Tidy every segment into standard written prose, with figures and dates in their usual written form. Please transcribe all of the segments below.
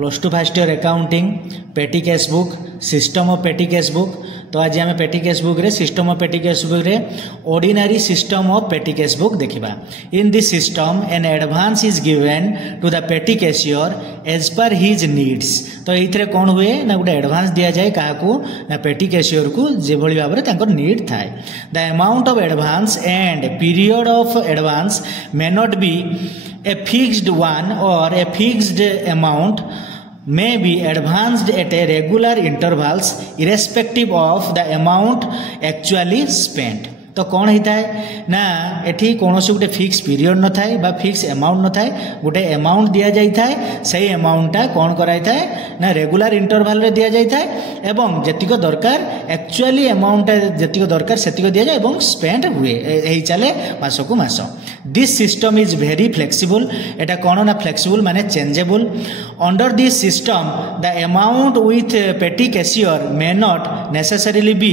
Plus 2 first year accounting petty cash book system of petty cash book. तो आज आम petty cash book रे system of petty cash book रे ordinary system of petty cash book देखिबा। In this system an advance is given to the petty cashier as per his needs. तो ये कौन हुए ना गोटे एडवांस दिया जाए काहाकू ना पेटी कैशियर को जे भली भाव में तांकर नीड थाए। The amount of advance and period of advance may not be a fixed one or a fixed amount may be advanced at a regular intervals irrespective of the amount actually spent। तो कौन होता है ना एठी कौन गोटे fix period न थाए बा फिक्स अमाउंट न थाए गोटे अमाउंट दिया जाई थाए सही अमाउंटटा कौन कराई थाए ना रेगुलर इंटरवल रे दिया जाई थाए एवं जतिक दरकार एक्चुअली अमाउंट जतिक दरकार सेतिक दिया जाए एवं स्पेंड हुए एही चले मास को मास। This system is very flexible. एटा कौन ना फ्लेक्सिबल माने changeable. Under this system the amount with petty cashier may not necessarily be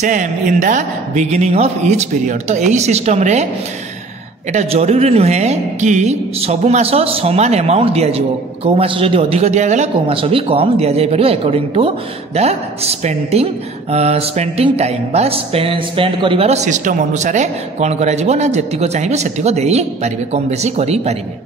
same in the beginning of each period. तो यही सिस्टम रे एटा जरूरी नुहे कि सबु मास समान अमाउंट दिया जिवो। को मास जदि अधिक दिया गला को मास भी कम दिया जाय परिबो according to the spending time बा स्पेंड करिवार सिस्टम अनुसार कोन करा जिवो ना जतिको चाहिबे सेतिको देई पारिबे कम बेसी करि पारिबे।